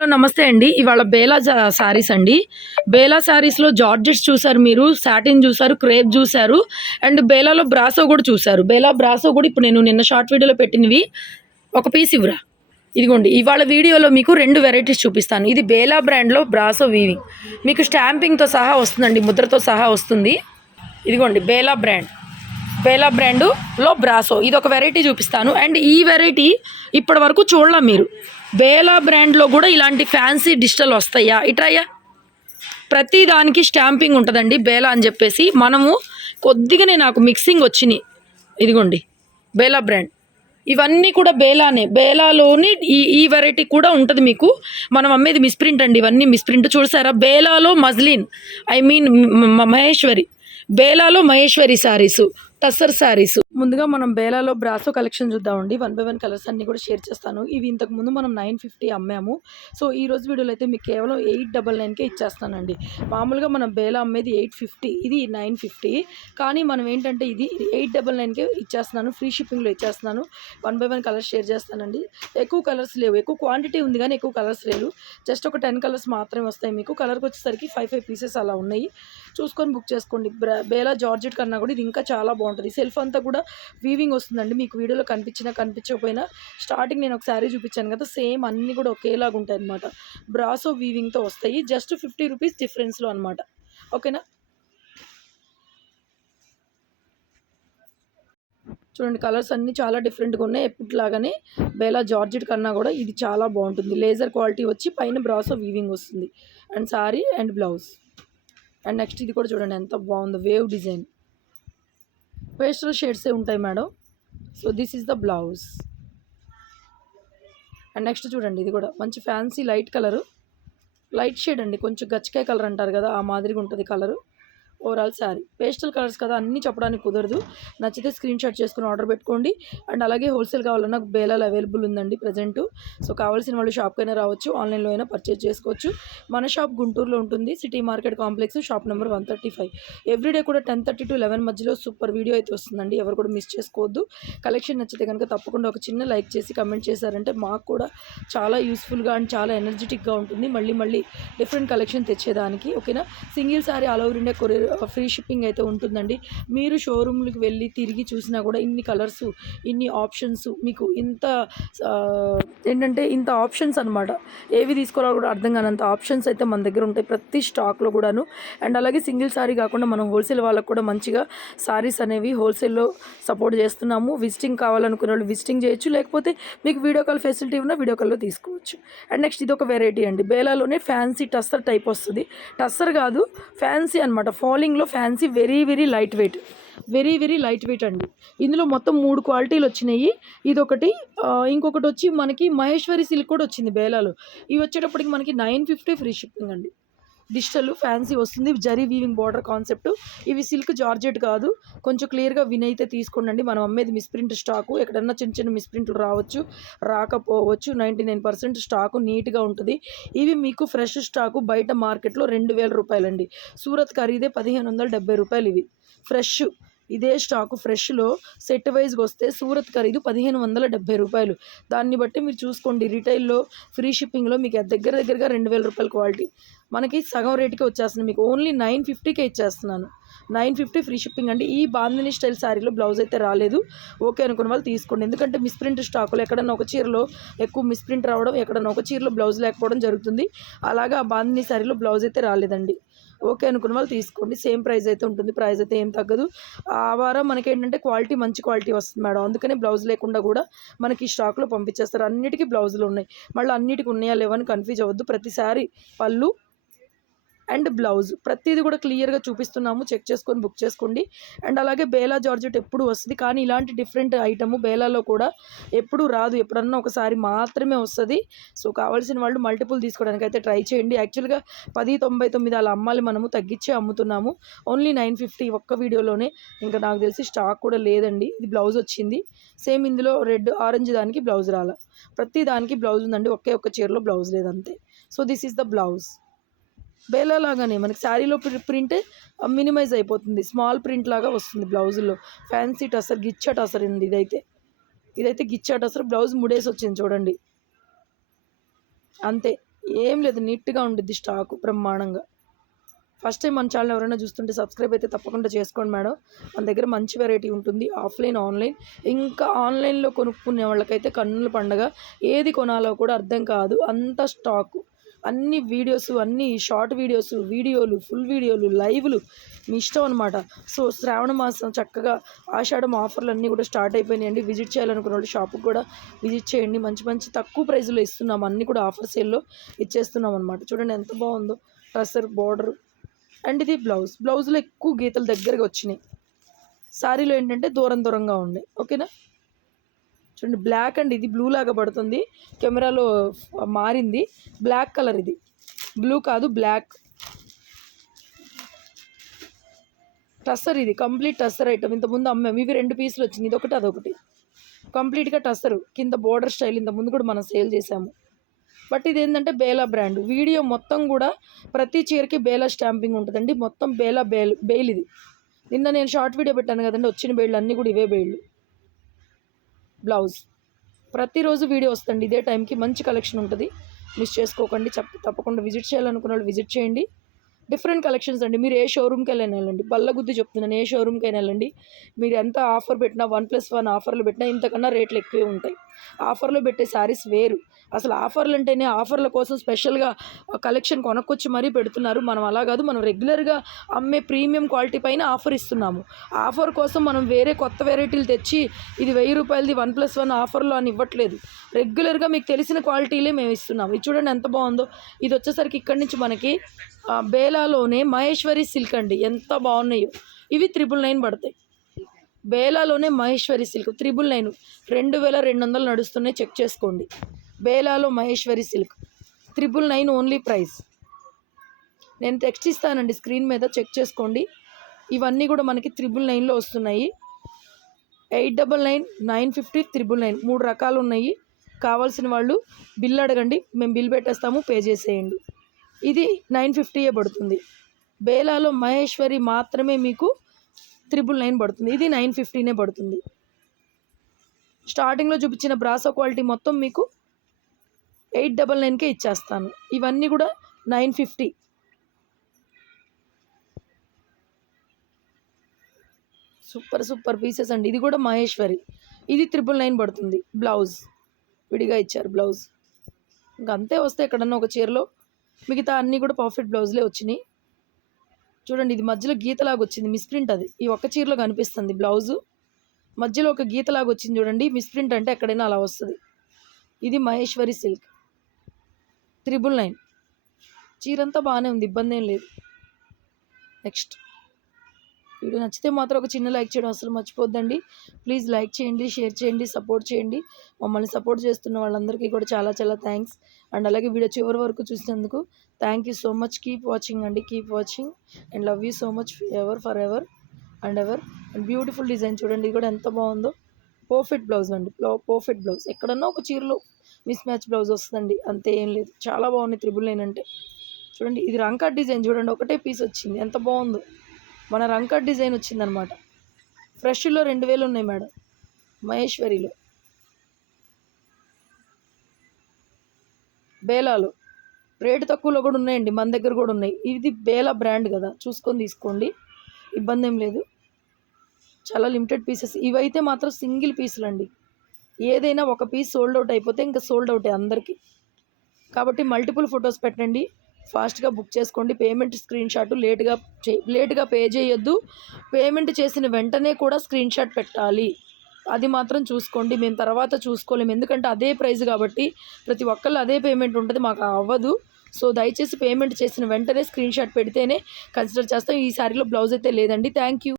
నమస్తే అండి. ఇవాళ బేలా శారీస్ అండి. బేలా శారీస్లో జార్జెట్స్ చూసారు మీరు సాటిన్ చూసారు క్రేప్ చూసారు అండ్ బేలాలో బ్రాసో కూడా చూసారు. బేలా బ్రాసో కూడా ఇప్పుడు నేను నిన్న షార్ట్ వీడియోలో పెట్టినవి. ఒక పీస్ ఇవ్వరా. ఇదిగోండి ఇవాళ వీడియోలో మీకు రెండు వెరైటీస్ చూపిస్తాను. ఇది బేలా బ్రాండ్లో బ్రాసో వీవింగ్. మీకు స్టాంపింగ్తో సహా వస్తుందండి ముద్రతో సహా వస్తుంది. ఇదిగోండి బేలా బ్రాండ్. బేలా బ్రాండులో బ్రాసో ఇది ఒక వెరైటీ చూపిస్తాను. అండ్ ఈ వెరైటీ ఇప్పటి వరకు చూడలే మీరు. బేలా బ్రాండ్లో కూడా ఇలాంటి ఫ్యాన్సీ డిజిటల్ వస్తాయా? ఇట్రాయ్యా ప్రతి దానికి స్టాంపింగ్ ఉంటుందండి బేలా అని చెప్పేసి. మనము కొద్దిగానే నాకు మిక్సింగ్ వచ్చినాయి. ఇదిగోండి బేలా బ్రాండ్. ఇవన్నీ కూడా బేలానే బేలాలోని ఈ ఈ వెరైటీ కూడా ఉంటుంది మీకు. మనం అమ్మేది మిస్ప్రింట్ అండి. ఇవన్నీ మిస్ప్రింట్ చూసారా? బేలాలో మజ్లిన్ ఐ మీన్ మహేశ్వరి. బేలాలో మహేశ్వరి శారీసు టస్సర్ శారీస్ ముందుగా మనం బేలాలో బ్రాసో కలెక్షన్ చూద్దామండి. వన్ బై వన్ కలర్స్ అన్ని కూడా షేర్ చేస్తాను. ఇవి ఇంతకు ముందు మనం నైన్ ఫిఫ్టీ అమ్మాము. సో ఈ రోజు వీడియోలో అయితే మీకు కేవలం ఎయిట్ డబల్ నైన్కే ఇచ్చేస్తానండి. మామూలుగా మనం బేలా అమ్మేది ఎయిట్ ఫిఫ్టీ ఇది నైన్ ఫిఫ్టీ. కానీ మనం ఏంటంటే ఇది ఎయిట్ డబల్ నైన్కే ఇచ్చేస్తున్నాను. ఫ్రీ షిప్పింగ్లో ఇచ్చేస్తున్నాను. One by one colours share చేస్తానండి. ఎక్కువ కలర్స్ లేవు. ఎక్కువ క్వాంటిటీ ఉంది కానీ ఎక్కువ కలర్స్ లేవు. జస్ట్ ఒక టెన్ కలర్స్ మాత్రమే వస్తాయి మీకు. కలర్కి వచ్చేసరికి ఫైవ్ ఫైవ్ పీసెస్ అలా ఉన్నాయి. చూసుకొని బుక్ చేసుకోండి. బేలా జార్జెట్ కన్నా కూడా ఇది ఇంకా చాలా బాగుంటుంది. సెల్ఫ్ అంతా కూడా వీవింగ్ వస్తుందండి. మీకు వీడియోలో కనిపించినా కనిపించకపోయినా స్టార్టింగ్ నేను ఒక శారీ చూపించాను కదా సేమ్ అన్నీ కూడా ఒకేలాగా ఉంటాయి అనమాట బ్రాసో వీవింగ్తో వస్తాయి. జస్ట్ ఫిఫ్టీ రూపీస్ డిఫరెన్స్లో అనమాట ఓకేనా చూడండి కలర్స్ అన్నీ చాలా డిఫరెంట్గా ఉన్నాయి. ఎప్పటిలాగానే బేలా జార్జెట్ కన్నా కూడా ఇది చాలా బాగుంటుంది. లేజర్ క్వాలిటీ వచ్చి పైన బ్రాసో వీవింగ్ వస్తుంది. And saree and blouse and next ఇది కూడా చూడండి ఎంత బాగుందో వేవ్ డిజైన్ పేస్టల్ షేడ్సే ఉంటాయి madam. So this is the blouse. And next చూడండి ఇది కూడా మంచి fancy light colour. Light shade అండి కొంచెం గచ్చకాయ కలర్ అంటారు కదా ఆ మాదిరిగా ఉంటుంది colour. Overall saree pastel colours కదా అన్నీ చెప్పడానికి కుదరదు. నచ్చితే స్క్రీన్ షాట్ చేసుకుని ఆర్డర్ పెట్టుకోండి. అండ్ అలాగే హోల్సేల్ కావాలన్నా బేలాలు అవైలబుల్ ఉందండి ప్రజెంట్ సో కావాల్సిన వాళ్ళు షాప్కైనా రావచ్చు ఆన్లైన్లో అయినా పర్చేజ్ చేసుకోవచ్చు. మన షాప్ గుంటూరులో ఉంటుంది city market complex shop number one thirty five everyday కూడా టెన్ థర్టీ టు లెవెన్ మధ్యలో సూపర్ వీడియో అయితే వస్తుందండి. ఎవరు కూడా మిస్ చేసుకోవద్దు. కలెక్షన్ నచ్చితే కనుక తప్పకుండా ఒక చిన్న లైక్ చేసి కమెంట్ చేశారంటే మాకు కూడా చాలా యూస్ఫుల్గా అండ్ చాలా ఎనర్జెటిక్గా ఉంటుంది. మళ్ళీ మళ్ళీ డిఫరెంట్ కలెక్షన్ తెచ్చేదానికి ఓకేనా single saree all over India courier free shipping అయితే ఉంటుందండి. మీరు షోరూమ్లకు వెళ్ళి తిరిగి చూసినా కూడా ఇన్ని కలర్స్ ఇన్ని ఆప్షన్స్ మీకు ఇంత ఏంటంటే ఇంత ఆప్షన్స్ అనమాట ఏవి తీసుకోవాలో కూడా అర్థం కానంత ఆప్షన్స్ అయితే మన దగ్గర ఉంటాయి ప్రతి స్టాక్లో కూడాను. అండ్ అలాగే సింగిల్ సారీ కాకుండా మనం హోల్సేల్ వాళ్ళకు కూడా మంచిగా సారీస్ అనేవి హోల్సేల్లో సపోర్ట్ చేస్తున్నాము. విజిటింగ్ కావాలనుకునే వాళ్ళు విజిటింగ్ చేయొచ్చు. లేకపోతే మీకు వీడియో కాల్ ఫెసిలిటీ ఉన్న వీడియో కాల్లో తీసుకోవచ్చు. అండ్ నెక్స్ట్ ఇది ఒక వెరైటీ అండి. బేలాలోనే ఫ్యాన్సీ టస్సర్ టైప్ వస్తుంది. టస్సర్ కాదు ఫ్యాన్సీ అనమాట ఫాలింగ్లో fancy very very light weight. Very very light weight అండి. ఇందులో మొత్తం మూడు క్వాలిటీలు వచ్చినాయి. ఇదొకటి ఒకటి ఇంకొకటి వచ్చి మనకి మహేశ్వరి సిల్క్ కూడా వచ్చింది బేలాలో. ఇవి వచ్చేటప్పటికి మనకి నైన్ ఫిఫ్టీ ఫ్రీ షిప్పింగ్ అండి. డిజిటల్ ఫ్యాన్సీ వస్తుంది. Zari weaving border concept. ఇవి సిల్క్ జార్జెట్ కాదు. కొంచెం క్లియర్గా వినైతే తీసుకోండి మనం అమ్మేది మిస్ప్రింట్ స్టాకు. ఎక్కడన్నా చిన్న చిన్న మిస్ప్రింట్లు రావచ్చు. రాకపోవచ్చు. నైంటీ నైన్ పర్సెంట్ స్టాకు నీట్గా ఉంటుంది. ఇవి మీకు ఫ్రెష్ స్టాకు బయట మార్కెట్లో రెండు వేల రూపాయలండి. సూరత్ ఖరీదే పదిహేను వందల డెబ్బై రూపాయలు ఇవి. ఫ్రెష్. ఇదే స్టాకు ఫ్రెష్లో సెట్ వైజ్గా వస్తే సూరత్ ఖరీదు పదిహేను వందల డెబ్బై రూపాయలు. దాన్ని బట్టి మీరు చూసుకోండి రీటైల్లో ఫ్రీ షిప్పింగ్లో మీకు దగ్గర దగ్గరగా రెండు వేల రూపాయల క్వాలిటీ. మనకి సగం రేటుకి వచ్చేస్తుంది మీకు ఓన్లీ నైన్ ఫిఫ్టీకే ఇచ్చేస్తున్నాను. నైన్ ఫిఫ్టీ ఫ్రీ షిప్పింగ్ అండి. ఈ బాందిని స్టైల్ శారీలో బ్లౌజ్ అయితే రాలేదు. ఓకే అనుకున్న వాళ్ళు తీసుకోండి. ఎందుకంటే మిస్ప్రింట్ స్టాకులు ఎక్కడన్నా ఒక చీరలో ఎక్కువ మిస్ప్రింట్ రావడం ఎక్కడన్నా ఒక చీరలో బ్లౌజ్ లేకపోవడం జరుగుతుంది. అలాగా ఆ బాందిని శారీలో బ్లౌజ్ అయితే రాలేదండి. ఓకే అనుకున్న వాళ్ళు తీసుకోండి. సేమ్ ప్రైస్ అయితే ఉంటుంది. ప్రైస్ అయితే ఏం తగ్గదు. ఆ వారం మనకి ఏంటంటే క్వాలిటీ మంచి క్వాలిటీ వస్తుంది మేడం. అందుకనే బ్లౌజ్ లేకుండా కూడా మనకి ఈ స్టాక్లో పంపించేస్తారు. అన్నిటికీ బ్లౌజులు ఉన్నాయి. మళ్ళీ అన్నిటికీ ఉన్నాయా లేవని కన్ఫ్యూజ్ అవ్వద్దు. ప్రతిసారి పళ్ళు అండ్ బ్లౌజ్. ప్రతిదీ కూడా క్లియర్గా చూపిస్తున్నాము. చెక్ చేసుకొని బుక్ చేసుకోండి. అండ్ అలాగే బేలా జార్జెట్ ఎప్పుడు వస్తుంది. కానీ ఇలాంటి డిఫరెంట్ ఐటమ్ బేలాలో కూడా ఎప్పుడు రాదు. ఎప్పుడన్నా ఒకసారి మాత్రమే వస్తుంది. సో కావాల్సిన వాళ్ళు మల్టిపుల్ తీసుకోవడానికి అయితే ట్రై చేయండి. యాక్చువల్గా పది తొంభై తొమ్మిది అలా అమ్మాలి మనము. తగ్గించి అమ్ముతున్నాము. ఓన్లీ నైన్ ఫిఫ్టీ ఒక్క వీడియోలోనే. ఇంకా నాకు తెలిసి స్టాక్ కూడా లేదండి. ఇది బ్లౌజ్ వచ్చింది. సేమ్ ఇందులో రెడ్ ఆరెంజ్ దానికి బ్లౌజ్ రాల. ప్రతి దానికి బ్లౌజ్ ఉందండి. ఒకే ఒక్క చీరలో blouse లేదంతే. So this is the blouse. Bela లాగానే మనకి శారీలో ప్రింట్ మినిమైజ్ అయిపోతుంది. స్మాల్ ప్రింట్ లాగా వస్తుంది బ్లౌజుల్లో ఫ్యాన్సీ టసర్ గిచ్చా టసర్ అండి ఇదైతే. ఇదైతే గిచ్చా టసర్ బ్లౌజ్ ముడేసి వచ్చింది చూడండి. అంతే. ఏం లేదు నీట్గా ఉండిద్ది స్టాకు బ్రహ్మాండంగా. ఫస్ట్ టైం మన ఛానల్ ఎవరైనా చూస్తుంటే సబ్స్క్రైబ్ అయితే తప్పకుండా చేసుకోండి మేడం. మన దగ్గర మంచి వెరైటీ ఉంటుంది. Offline online. ఇంకా ఆన్లైన్లో కొనుక్కునే వాళ్ళకైతే కన్నుల పండగ. ఏది కొనాలో కూడా అర్థం కాదు. అంత స్టాకు. అన్ని వీడియోస్ అన్ని షార్ట్ వీడియోస్ వీడియోలు ఫుల్ వీడియోలు లైవ్లు మీ ఇష్టం అనమాట సో శ్రావణ మాసం చక్కగా ఆషాఢం ఆఫర్లు అన్నీ కూడా స్టార్ట్ అయిపోయినాయండి. విజిట్ చేయాలనుకున్న వాళ్ళు షాప్కి కూడా విజిట్ చేయండి. మంచి మంచి తక్కువ ప్రైస్లో ఇస్తున్నాం. అన్నీ కూడా ఆఫర్ సేల్లో ఇచ్చేస్తున్నాం అనమాట చూడండి ఎంత బాగుందో. ట్రెస్సర్ బార్డర్ అండ్ ఇది బ్లౌజ్. బ్లౌజ్లో ఎక్కువ గీతలు దగ్గరగా వచ్చినాయి. శారీలో ఏంటంటే దూరం దూరంగా ఉన్నాయి. ఓకేనా? చూడండి బ్లాక్ అండ్ ఇది బ్లూ లాగా పడుతుంది. కెమెరాలో మారింది. బ్లాక్ కలర్ ఇది. బ్లూ కాదు బ్లాక్ టస్సర్ ఇది కంప్లీట్ టస్సర్ ఐటమ్ ఇంతకుముందు అమ్మాము ఇవి రెండు పీసులు వచ్చింది ఇది ఒకటి అదొకటి. కంప్లీట్గా టస్సర్. కింద బోర్డర్ స్టైల్ ఇంతకుముందు కూడా మనం సేల్ చేసాము బట్ ఇది ఏంటంటే బేలా బ్రాండ్ వీడియో మొత్తం కూడా ప్రతి చీరకి బేలా స్టాంపింగ్ ఉంటుందండి. మొత్తం బేలా బేల్ బెయిల్ ఇది. నిన్న నేను షార్ట్ వీడియో పెట్టాను కదండి. వచ్చిన బేళ్ళు అన్నీ కూడా ఇవే బేళ్ళు. బ్లౌజ్. ప్రతిరోజు వీడియో వస్తుంది ఇదే టైంకి మంచి కలెక్షన్ ఉంటుంది. మిస్ చేసుకోకండి. చెప్ప తప్పకుండా విజిట్ చేయాలనుకున్న వాళ్ళు విజిట్ చేయండి. డిఫరెంట్ కలెక్షన్స్ అండి. మీరు ఏ షోరూమ్కి వెళ్ళినా వెళ్ళండి. బల్లగుద్ది చెప్తున్నాను. ఏ షోరూమ్కి అయినా వెళ్ళండి. మీరు ఎంత ఆఫర్ పెట్టినా వన్ ప్లస్ వన్ ఆఫర్లు పెట్టినా ఇంతకన్నా రేట్లు ఎక్కువే ఉంటాయి. ఆఫర్లో పెట్టే శారీస్ వేరు. అసలు ఆఫర్లు అంటేనే ఆఫర్ల కోసం స్పెషల్గా కలెక్షన్ కొనుక్కొచ్చి మరీ పెడుతున్నారు. మనం అలా కాదు మనం రెగ్యులర్గా అమ్మే ప్రీమియం క్వాలిటీ పైన ఆఫర్ ఇస్తున్నాము. ఆఫర్ కోసం మనం వేరే కొత్త వెరైటీలు తెచ్చి ఇది వెయ్యి రూపాయలది వన్ ప్లస్ వన్ ఆఫర్లో అని ఇవ్వట్లేదు. రెగ్యులర్గా మీకు తెలిసిన క్వాలిటీలే మేము ఇస్తున్నాము. ఇది చూడండి ఎంత బాగుందో. ఇది వచ్చేసరికి ఇక్కడి నుంచి మనకి బేలాలోనే మహేశ్వరి సిల్క్ అండి. ఎంత బాగున్నాయో. ఇవి త్రిబుల్ నైన్ పడతాయి. బేలాలోనే మహేశ్వరి సిల్క్ త్రిబుల్ నైన్ రెండు వేల రెండు వందలు నడుస్తున్నాయి. చెక్ చేసుకోండి. బేలాలో Maheshwari silk triple nine only price. నేను టెక్స్ట్ ఇస్తానండి స్క్రీన్ మీద చెక్ చేసుకోండి. ఇవన్నీ కూడా మనకి త్రిబుల్ నైన్లో వస్తున్నాయి. Eight double nine nine fifty triple nine మూడు రకాలు ఉన్నాయి. కావాల్సిన వాళ్ళు బిల్ అడగండి మేము బిల్ పెట్టేస్తాము పే చేసేయండి. ఇది నైన్ ఫిఫ్టీయే పడుతుంది. బేలాలో మహేశ్వరి మాత్రమే మీకు త్రిబుల్ నైన్ పడుతుంది. ఇది నైన్ ఫిఫ్టీనే పడుతుంది. స్టార్టింగ్లో చూపించిన బ్రాసో క్వాలిటీ మొత్తం మీకు ఎయిట్ డబల్ నైన్కే ఇచ్చేస్తాను. ఇవన్నీ కూడా nine fifty. Super super pieces అండి. ఇది కూడా మహేశ్వరి. ఇది త్రిబుల్ నైన్ పడుతుంది. బ్లౌజ్ విడిగా ఇచ్చారు బ్లౌజ్. ఇంకా అంతే వస్తే ఎక్కడన్నా ఒక చీరలో మిగతా అన్నీ కూడా పర్ఫెక్ట్ బ్లౌజ్లే వచ్చినాయి. చూడండి ఇది మధ్యలో గీతలాగా వచ్చింది మిస్ప్రింట్ అది. ఈ ఒక్క చీరలో కనిపిస్తుంది బ్లౌజు. మధ్యలో ఒక గీతలాగా వచ్చింది చూడండి మిస్ప్రింట్ అంటే ఎక్కడైనా అలా వస్తుంది. ఇది మహేశ్వరి సిల్క్. Triple nine. చీరంతా బాగానే ఉంది ఇబ్బంది ఏం లేదు. నెక్స్ట్. వీడియో నచ్చితే మాత్రం ఒక చిన్న లైక్ చేయడం అసలు మర్చిపోద్దండి. ప్లీజ్ లైక్ చేయండి షేర్ చేయండి సపోర్ట్ చేయండి. మమ్మల్ని సపోర్ట్ చేస్తున్న వాళ్ళందరికీ కూడా చాలా చాలా థ్యాంక్స్. అండ్ అలాగే వీడియో చివరి వరకు చూసినందుకు thank you so much keep watching అండి keep watching and love you so much ever for ever and ever and beautiful design చూడండి ఇది కూడా ఎంత బాగుందో. పర్ఫెక్ట్ బ్లౌజ్ అండి పర్ఫెక్ట్ బ్లౌజ్ ఎక్కడన్నా ఒక చీరలో మిస్ మ్యాచ్ బ్లౌజ్ వస్తుందండి అంతే ఏం లేదు. చాలా బాగుంది త్రిబుల్ నైన్ అంటే. చూడండి ఇది రంకట్ డిజైన్ చూడండి ఒకటే పీస్ వచ్చింది. ఎంత బాగుందో. మన రంకట్ డిజైన్ వచ్చిందనమాట. ఫ్రెష్లో రెండు వేలు ఉన్నాయి మేడం. మహేశ్వరిలో. బేలాలు. రేటు తక్కువలో కూడా ఉన్నాయండి మన దగ్గర కూడా ఉన్నాయి. ఇది బేలా బ్రాండ్ కదా చూసుకొని తీసుకోండి. ఇబ్బంది ఏం లేదు. చాలా లిమిటెడ్ పీసెస్. ఇవైతే మాత్రం సింగిల్ పీసులు అండి ఏదైనా ఒక పీస్ సోల్డ్ అవుట్ అయిపోతే ఇంకా సోల్డ్ అవుటే అందరికీ. కాబట్టి మల్టిపుల్ ఫొటోస్ పెట్టండి. ఫాస్ట్గా బుక్ చేసుకోండి. పేమెంట్ స్క్రీన్ షాట్ లేట్గా చే లేట్గా పే చేయొద్దు. పేమెంట్ చేసిన వెంటనే కూడా స్క్రీన్ షాట్ పెట్టాలి. అది మాత్రం చూసుకోండి. మేము తర్వాత చూసుకోలేము. ఎందుకంటే అదే ప్రైస్ కాబట్టి ప్రతి ఒక్కళ్ళు అదే పేమెంట్ ఉంటుంది. మాకు అవ్వదు. సో దయచేసి పేమెంట్ చేసిన వెంటనే స్క్రీన్ షాట్ పెడితేనే కన్సిడర్ చేస్తాం. ఈ సారీలో బ్లౌజ్ అయితే లేదండి. Thank you.